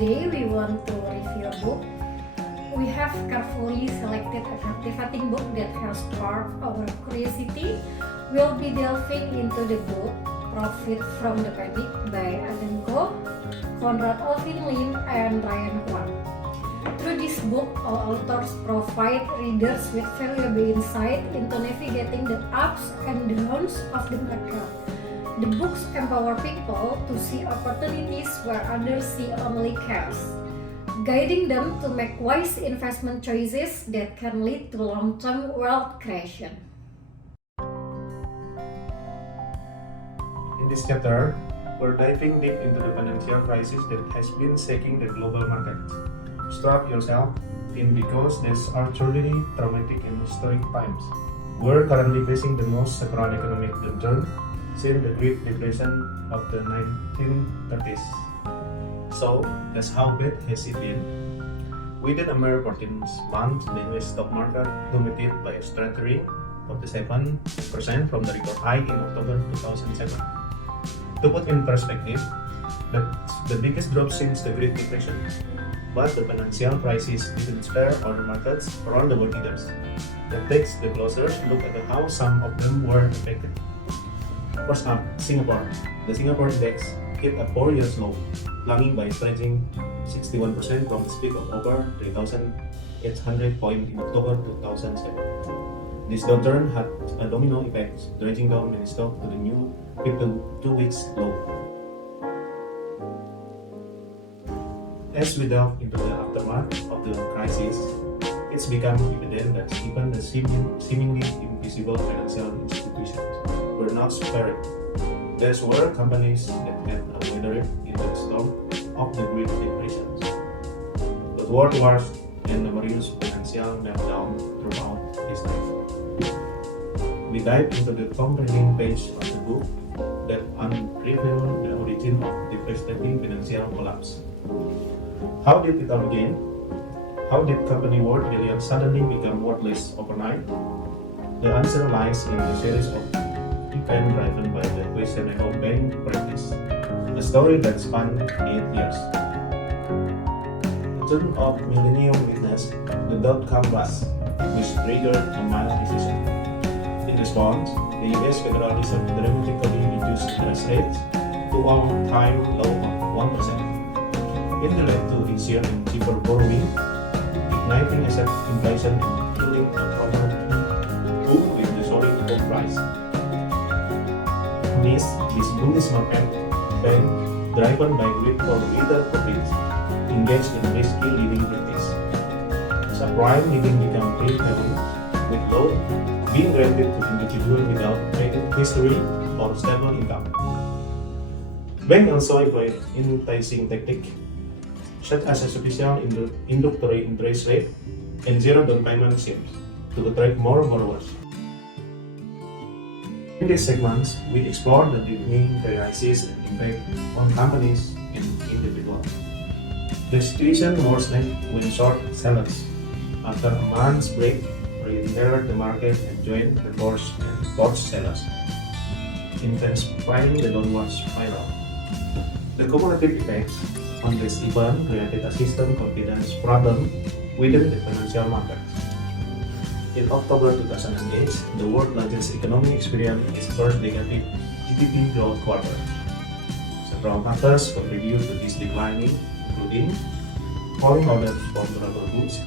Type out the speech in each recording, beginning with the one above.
today we want to review a book. We have carefully selected a captivating book that has sparked our curiosity. We'll be delving into the book Profit from the Panic by Adam Khoo, Conrad Alvin Lim, and Ryan Huang. Through this book, all authors provide readers with valuable insight into navigating the ups and downs of the market. The books empower people to see opportunities where others see only chaos, guiding them to make wise investment choices that can lead to long-term wealth creation. In this chapter, we're diving deep into the financial crisis that has been shaking the global market. Strap yourself in because these are truly traumatic and historic times. We're currently facing the most severe economic downturn since the Great Depression of the 1930s. So, that's how bad has it been? Within a mere 14 months, the US stock market plummeted by a staggering 47% from the record high in October 2007. To put in perspective, that's the biggest drop since the Great Depression. But the financial crisis didn't spare other markets around the world either. That takes the closer look at how some of them were affected. First up, Singapore. The Singapore index hit a 4-year low, plunging by stretching 61% from the peak of over 3,800 points in October 2007. This downturn had a domino effect, dragging down many stocks to the new 52-week low. As we delve into the aftermath of the crisis, it's become evident that even the seemingly invisible financial institutions were not spared. There were companies that had weathered in the storm of the Great Depression, the world wars, and numerous financial meltdowns throughout his life. We dive into the compelling page of the book that unravels the origin of the devastating financial collapse. How did it all begin? How did company worth billions suddenly become worthless overnight? The answer lies in the series of events driven by the questionable bank practice, a story that spanned 8 years. The turn of millennium witnessed the dot-com bust, which triggered a mild recession. In response, the US Federal Reserve dramatically reduced interest rates to an all-time low of 1%. In the lead to easier and cheaper borrowing, igniting asset inflation and killing a property boom with the soaring gold price. Amidst this bullish market, banks, driven by greed for greater profits, engaged in risky living practice. Subprime living became prevalent, with loans being granted to individuals without credit history or stable income. Banks also employed enticing tactics such as a sufficient introductory interest rate and zero down payment schemes to attract more borrowers. In these segments, we explore the deepening crisis and impact on companies and individuals. The situation worsened when short sellers, after a month's break, re-entered the market and joined the forced sellers, intensifying the downward spiral. The cumulative effects on this event created a system confidence problem within the financial markets. In October 2008, the world's largest economy experienced its first negative GDP growth quarter. Several factors contribute to this declining, including falling orders for durable goods,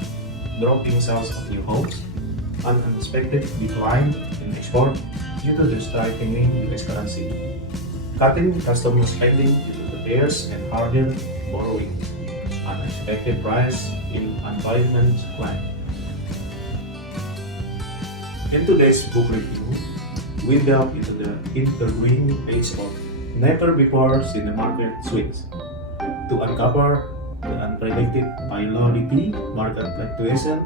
dropping sales of new homes, an unexpected decline in export due to the strengthening US currency, cutting customer spending due to repairs and harder borrowing, unexpected rise in unemployment climb. In today's book review, we delve into the intriguing page of never before seen market swings to uncover the unpredicted volatility market fluctuation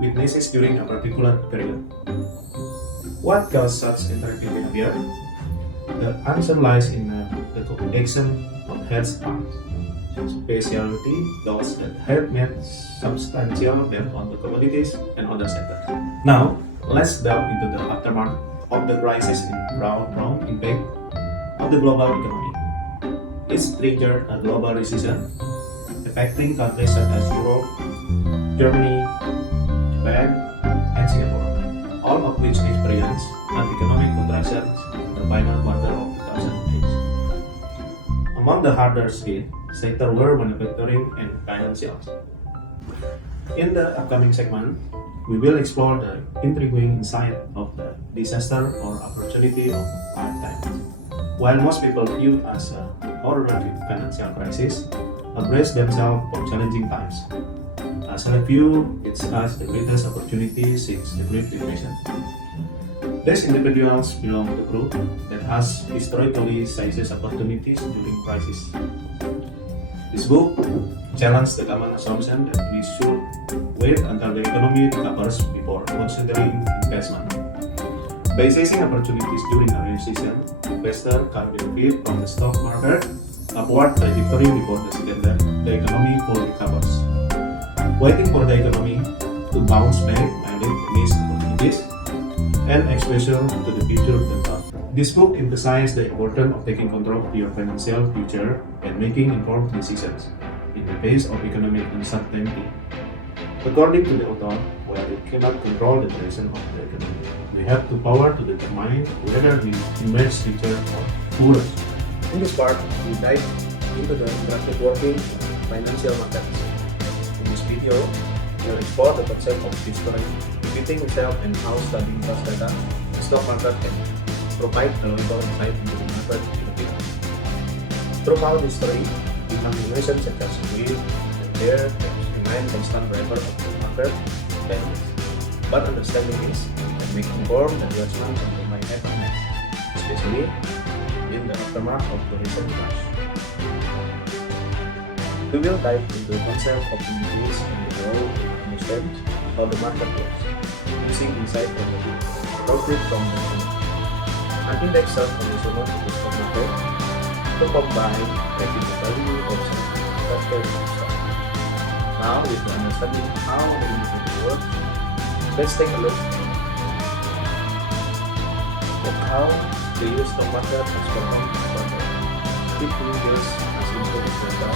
witnesses during a particular period. What caused such intriguing behavior? The answer lies in the action of hedge funds, especially those that have made substantial bet on the commodities and other sectors. Now, let's delve into the aftermath of the crisis in profound impact on the global economy. It triggered a global recession, impacting countries such as Europe, Germany, Japan, and Singapore, all of which experienced an economic contraction in the final quarter of 2008. Among the hardest hit sectors were manufacturing and financials. In the upcoming segment, we will explore the intriguing insight of the disaster or opportunity of a lifetime. While most people view as a horrific financial crisis, brace themselves for challenging times. As I view it as the greatest opportunity since the Great Depression. These individuals belong to the group that has historically seized opportunities during crisis. This book challenges the common assumption that we should wait until the economy recovers before considering investment. By seizing opportunities during a recession, investors can benefit from the stock market upward trajectory before the economy fully recovers. Waiting for the economy to bounce back may lead to missed opportunities and exposure to the future potential. This book emphasizes the importance of taking control of your financial future and making informed decisions in the face of economic uncertainty. According to the author, while we cannot control the direction of the economy, we have the power to determine whether we emerge richer or poorer. In this part, we dive into the interactive working of financial markets. In this video, we will explore the concept of history, repeating itself and how studying past data and stock market can provide valuable insight into the market behavior. Throughout history, we have innovations such as wheat and bear that remain constant driver of the market dynamics. But understanding this, we can make informed adjustments on the might happen next, especially in the aftermath of the recent crash. We will dive into the concept of indices and the role to understand how the market works, using insight from the book, profit from the money. An index serves as a instrument to the stock market to combine tracking the value of some invested stock. Now, with the understanding how the indices work, let's take a look at how the US stock market has performed over the 15 years as improved the Dow,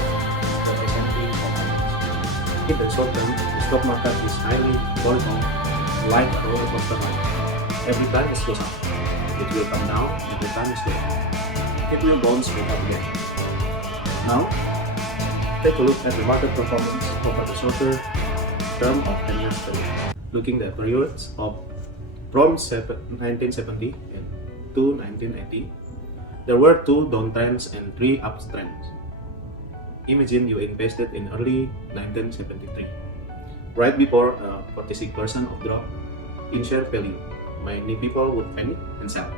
the S&P 500. In the short term, the stock market is highly volatile, like a roller coaster ride. Every time it goes up, it will come down. Every time it goes up, it will bounce back up again. Now, take a look at the market performance over the shorter term of 10 years period. Looking at periods of from 1970 to 1980, there were 2 downtrends and 3 uptrends. Imagine you invested in early 1973. Right before a 46% of drop in share value, many people would panic and sell,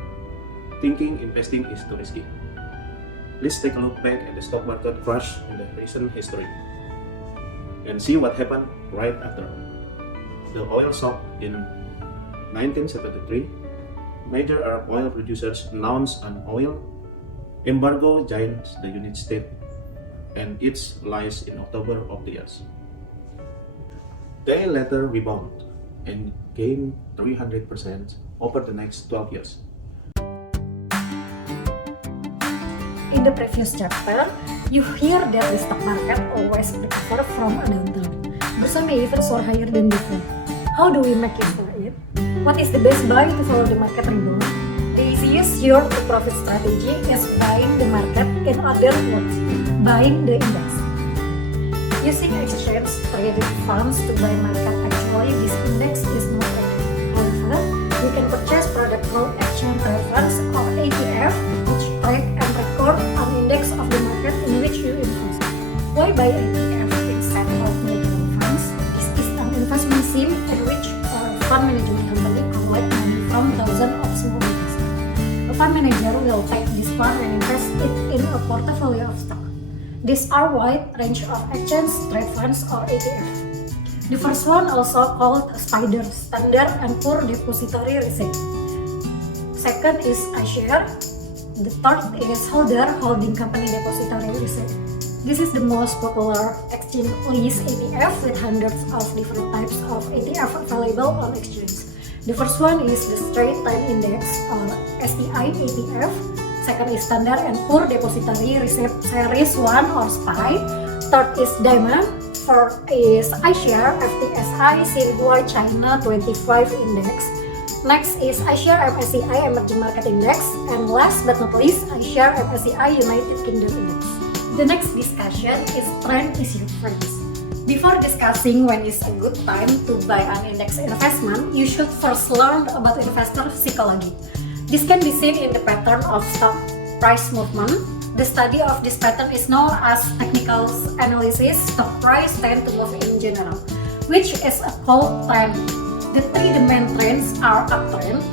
thinking investing is too risky. Let's take a look back at the stock market crash in the recent history and see what happened right after. The oil shock in 1973, major Arab oil producers announced an oil embargo against the United States and its rise in October of the year. They later rebounded and gained 300% over the next 12 years. In the previous chapter, you hear that the stock market always recover from a downturn. Some may even soar higher than before. How do we make it for it? What is the best buy to follow the market rebound? The easiest yield to profit strategy is buying the market, in other words, buying the index. Using exchange traded funds to buy market, actually this index is not active. However, you can purchase product called exchange traded funds or ETF, which track and record an index of the market in which you invest. Why buy ETF instead of mutual funds? This is an investment scheme in which a fund management company collects money from thousands of small investors. A fund manager will take this fund and invest it in a portfolio of stocks. These are wide range of exchange trade funds or ETF. The first one, also called SPDR, Standard and Poor Depository Receipt. Second is iShare. The third is Holder, Holding Company Depository Receipt. This is the most popular exchange-list ETF with hundreds of different types of ETF available on exchange. The first one is the Straight Time Index or STI ETF. Second is Standard and Poor Depository Receipt Series 1 or SPY. Third is Diamond. Fourth is iShare FTSE Xinhua China 25 Index. Next is iShare MSCI Emerging Market Index. And last but not least, iShare MSCI United Kingdom Index. The next discussion is trend issue trends. Before discussing when is a good time to buy an index investment, you should first learn about investor psychology. This can be seen in the pattern of stock price movement. The study of this pattern is known as technical analysis. Stock price tend to move in general, which is a called trend. The three main trends are uptrend,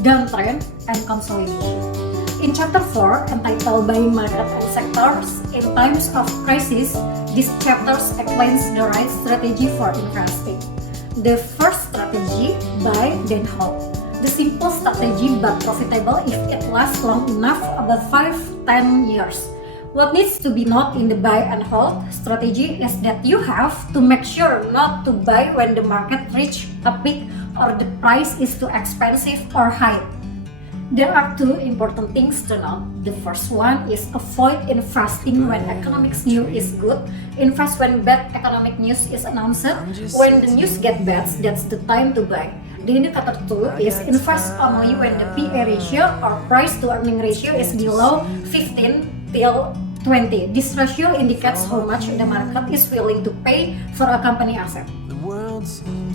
downtrend, and consolidation. In chapter 4, entitled Buying Market and Sectors in Times of Crisis, this chapter explains the right strategy for investing. The first strategy, buy then hold. The simple strategy but profitable if it lasts long enough, about 5-10 years. What needs to be noted in the buy and hold strategy is that you have to make sure not to buy when the market reaches a peak or the price is too expensive or high. There are two important things to note. The first one is avoid investing when economic news is good. Invest when bad economic news is announced. When the news gets bad, that's the time to buy. The indicator 2 is invest only when the PE ratio or price to earning ratio is below 15 till 20. This ratio indicates how much the market is willing to pay for a company asset.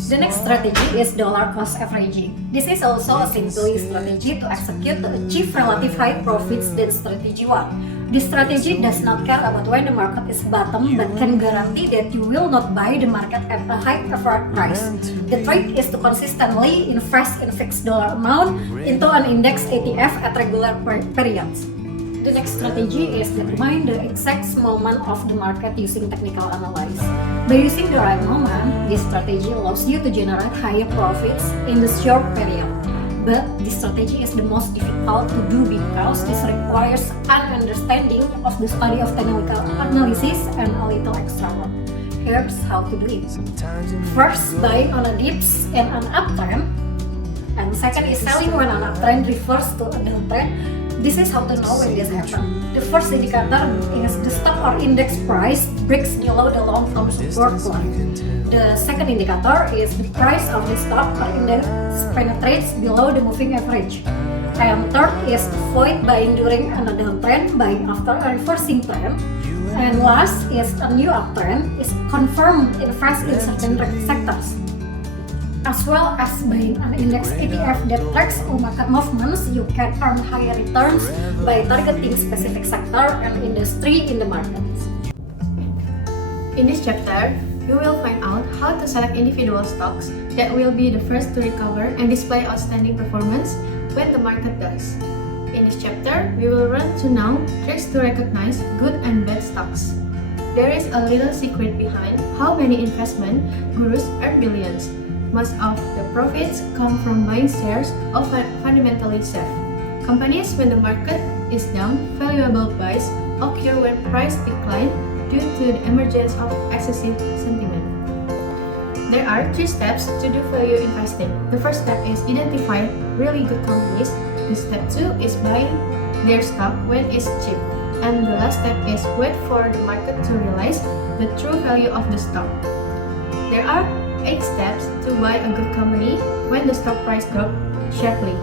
The next strategy is dollar cost averaging. This is also a simple strategy to execute to achieve relative high profits than strategy 1. This strategy does not care about when the market is bottom but can guarantee that you will not buy the market at a high average price. The trick is to consistently invest in fixed dollar amount into an index ETF at regular periods. The next strategy is determine the exact moment of the market using technical analysis. By using the right moment, this strategy allows you to generate higher profits in the short period. But this strategy is the most difficult to do because this requires an understanding of the study of technical analysis and a little extra work. Here's how to do it. First, buying on a dips and an uptrend. And second is selling when an uptrend refers to a downtrend. This is how to know when this happens. The first indicator is the stock or index price breaks below the long-term support line. The second indicator is the price of the stock or index penetrates below the moving average. And third is avoid buying during a downtrend, buying after a reversing trend. And last is a new uptrend is confirmed invest in certain sectors. As well as buying an index ETF that tracks all market movements, you can earn higher returns by targeting specific sector and industry in the market. In this chapter, you will find out how to select individual stocks that will be the first to recover and display outstanding performance when the market does. In this chapter, we will run to now tricks to recognize good and bad stocks. There is a little secret behind how many investment gurus earn billions. Most of the profits come from buying shares of fundamentally safe companies. When the market is down, valuable buys occur when price decline due to the emergence of excessive sentiment. There are 3 steps to do value investing. The first step is identify really good companies. The step 2 is buying their stock when it's cheap. And the last step is wait for the market to realize the true value of the stock. There are 8 steps to buy a good company when the stock price drops sharply.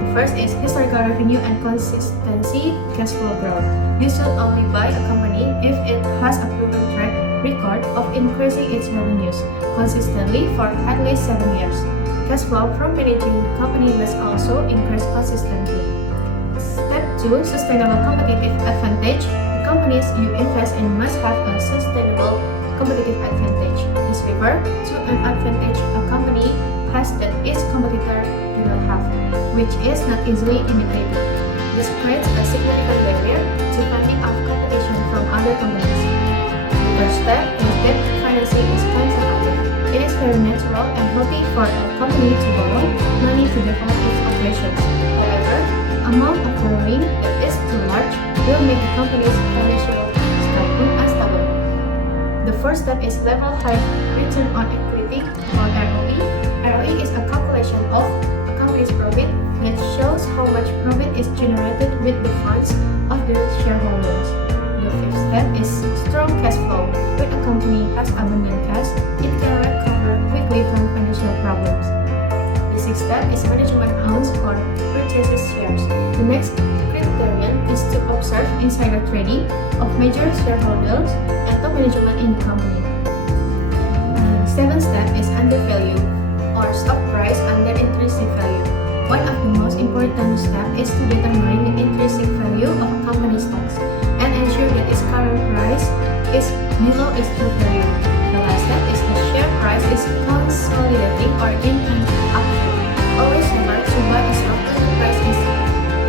The first is historical revenue and consistency cash flow growth. You should only buy a company if it has a proven track record of increasing its revenues consistently for at least 7 years. Cash flow from managing the company must also increase consistently. Step 2. Sustainable competitive advantage. The companies you invest in must have a sustainable competitive advantage. This refers to an advantage a company has that its competitor do not have, which is not easily imitated. This creates a significant barrier to fending off competition from other companies. The first step is debt financing is conservative. It is very natural and healthy for a company to borrow money to develop its operations. However, the amount of borrowing that is too large will make the company's financial status unstable. The first step is level high return on equity or ROE. ROE is a calculation of a company's profit that shows how much profit is generated with the funds of the shareholders. The fifth step is strong cash flow. When a company has abundant cash, it can recover quickly from financial problems. The sixth step is management owns or purchases shares. The next criterion is to observe insider trading of major shareholders and top management in the company. The seventh step is undervalue or stock price under intrinsic value. One of the most important steps is to determine the intrinsic value of a company's stocks and ensure that its current price is below its true value. The last step is the share price is consolidating or in an uptrend. Always remember to buy a stock when the price is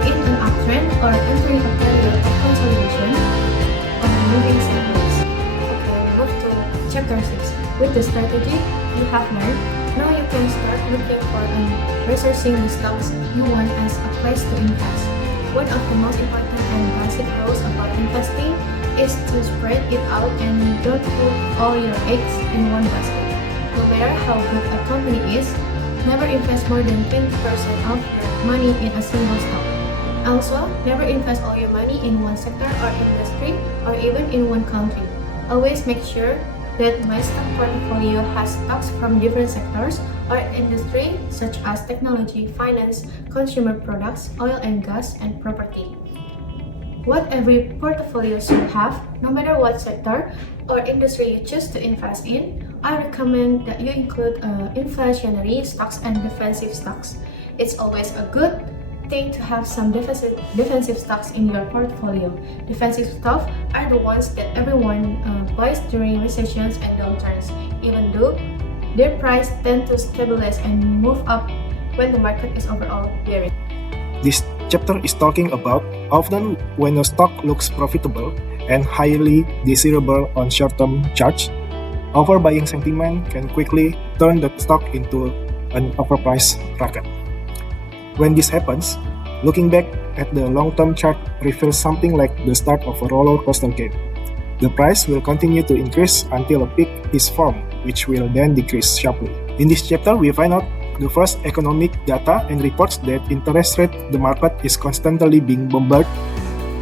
in an uptrend or entering a period of consolidation or moving sideways. Okay, move to chapter 6. With the strategy you have learned, now you can start looking for and researching the stocks you want as a place to invest. One of the most important and basic rules about investing is to spread it out and don't put all your eggs in one basket. No matter how good a company is, never invest more than 20% of your money in a single stock. Also, never invest all your money in one sector or industry or even in one country. Always make sure that my stock portfolio has stocks from different sectors or industry such as technology, finance, consumer products, oil and gas, and property. What every portfolio should have, no matter what sector or industry you choose to invest in, I recommend that you include inflationary stocks and defensive stocks. It's always a good thing to have some defensive stocks in your portfolio. Defensive stocks are the ones that everyone buys during recessions and downturns, even though their price tend to stabilize and move up when the market is overall bearish. This chapter is talking about often when a stock looks profitable and highly desirable on short-term charts, overbuying sentiment can quickly turn the stock into an overpriced rocket. When this happens, looking back at the long-term chart reveals something like the start of a roller coaster game. The price will continue to increase until a peak is formed, which will then decrease sharply. In this chapter, we find out the first economic data and reports that interest rate the market is constantly being bombarded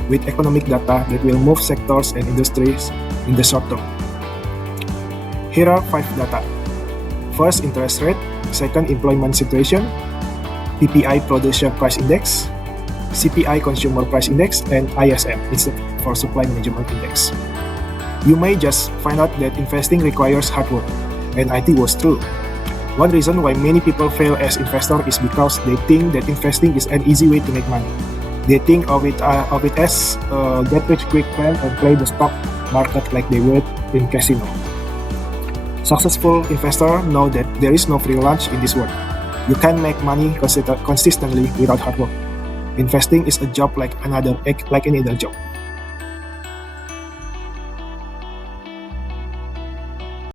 with economic data that will move sectors and industries in the short term. Here are 5 data. First, interest rate. Second, employment situation. PPI Producer Price Index, CPI Consumer Price Index, and ISM, Institute for Supply Management Index. You may just find out that investing requires hard work, and I think was true. One reason why many people fail as investors is because they think that investing is an easy way to make money. They think of it as a get-rich-quick plan and play the stock market like they would in casino. Successful investors know that there is no free lunch in this world. You can't make money consistently without hard work. Investing is a job like any other job.